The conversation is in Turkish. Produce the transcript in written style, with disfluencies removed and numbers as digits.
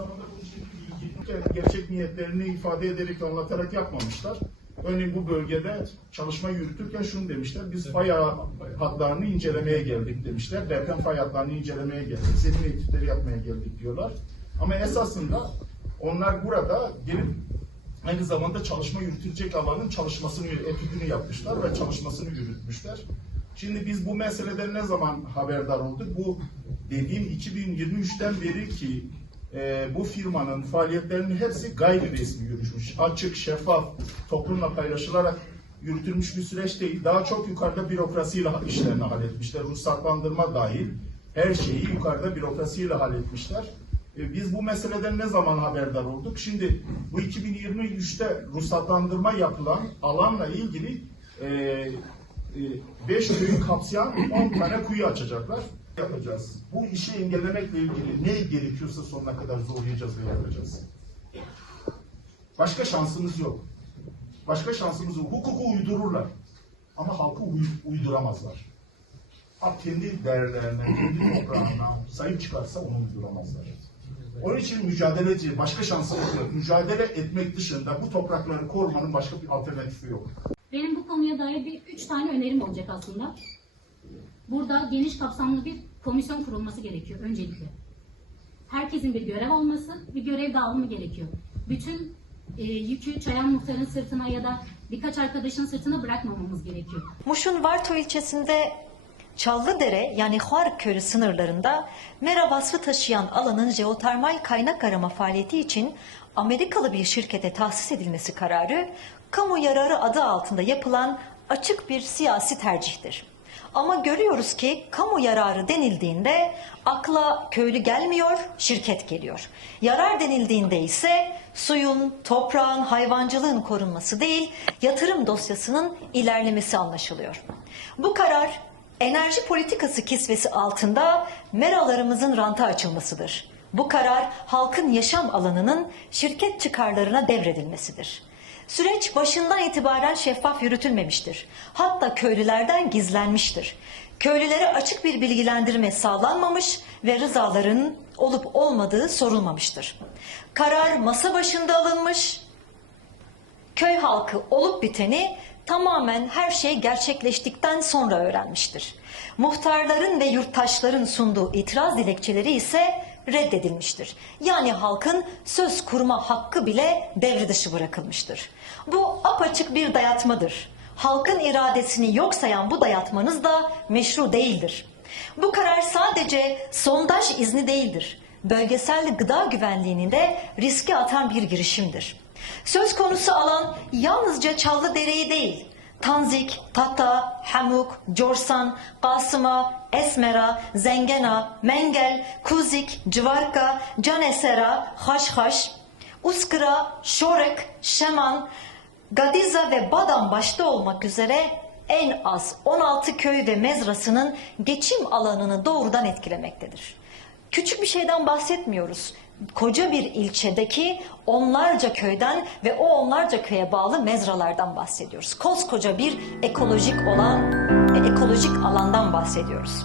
zamanda bu işi gerçek niyetlerini ifade ederek, anlatarak yapmamışlar. Örneğin bu bölgede çalışma yürütürken şunu demişler, biz fay hatlarını incelemeye geldik demişler. Deprem fay hatlarını incelemeye geldik, zemin etütleri yapmaya geldik diyorlar. Ama esasında onlar burada gelip aynı zamanda çalışma yürütülecek alanın çalışmasını, etüdünü yapmışlar ve çalışmasını yürütmüşler. Şimdi biz bu meseleden ne zaman haberdar olduk? Bu dediğim 2023'ten beri ki bu firmanın faaliyetlerinin hepsi gayri resmi yürütmüş. Açık, şeffaf, toplumla paylaşılarak yürütülmüş bir süreç değil. Daha çok yukarıda bürokrasiyle işlerini halletmişler. Ruhsatlandırma dahil her şeyi yukarıda bürokrasiyle halletmişler. Biz bu meseleden ne zaman haberdar olduk? Şimdi bu 2023'te ruhsatlandırma yapılan alanla ilgili 5 köyü kapsayan 10 tane kuyu açacaklar. Yapacağız. Bu işi engellemekle ilgili ne gerekiyorsa sonuna kadar zorlayacağız ve yapacağız. Başka şansımız yok. Başka şansımız yok. Hukuku uydururlar. Ama halkı uyduramazlar. Halk kendi değerlerine, kendi toprağına sahip çıkarsa onu uyduramazlar. Onun için mücadeleci, başka şansımız yok. Mücadele etmek dışında bu toprakları korumanın başka bir alternatifi yok. Benim bu konuya dair 3 tane önerim olacak aslında. Burada geniş kapsamlı bir komisyon kurulması gerekiyor öncelikle. Herkesin bir görev alması, bir görev dağılımı gerekiyor. Bütün yükü Çayan Muhtar'ın sırtına ya da birkaç arkadaşın sırtına bırakmamamız gerekiyor. Muş'un Varto ilçesinde Çallıdere yani Huarkölü sınırlarında mera vasfı taşıyan alanın jeotermal kaynak arama faaliyeti için Amerikalı bir şirkete tahsis edilmesi kararı, kamu yararı adı altında yapılan açık bir siyasi tercihtir. Ama görüyoruz ki kamu yararı denildiğinde akla köylü gelmiyor, şirket geliyor. Yarar denildiğinde ise suyun, toprağın, hayvancılığın korunması değil, yatırım dosyasının ilerlemesi anlaşılıyor. Bu karar enerji politikası kisvesi altında meralarımızın ranta açılmasıdır. Bu karar halkın yaşam alanının şirket çıkarlarına devredilmesidir. Süreç başından itibaren şeffaf yürütülmemiştir. Hatta köylülerden gizlenmiştir. Köylülere açık bir bilgilendirme sağlanmamış ve rızaların olup olmadığı sorulmamıştır. Karar masa başında alınmış, köy halkı olup biteni tamamen her şey gerçekleştikten sonra öğrenmiştir. Muhtarların ve yurttaşların sunduğu itiraz dilekçeleri ise reddedilmiştir. Yani halkın söz kurma hakkı bile devre dışı bırakılmıştır. Bu apaçık bir dayatmadır. Halkın iradesini yok sayan bu dayatmanız da meşru değildir. Bu karar sadece sondaj izni değildir. Bölgesel gıda güvenliğini de riske atan bir girişimdir. Söz konusu alan yalnızca Çallıdere'yi değil, Tanzik, Tata, Hamuk, Corsan, Kasıma, Esmera, Zengena, Mengel, Kuzik, Civarka, Canesera, Haşhaş, Uskıra, Şorek, Şeman, Gadiza ve Badam başta olmak üzere en az 16 köy ve mezrasının geçim alanını doğrudan etkilemektedir. Küçük bir şeyden bahsetmiyoruz. Koca bir ilçedeki onlarca köyden ve o onlarca köye bağlı mezralardan bahsediyoruz. Koskoca bir ekolojik alandan bahsediyoruz.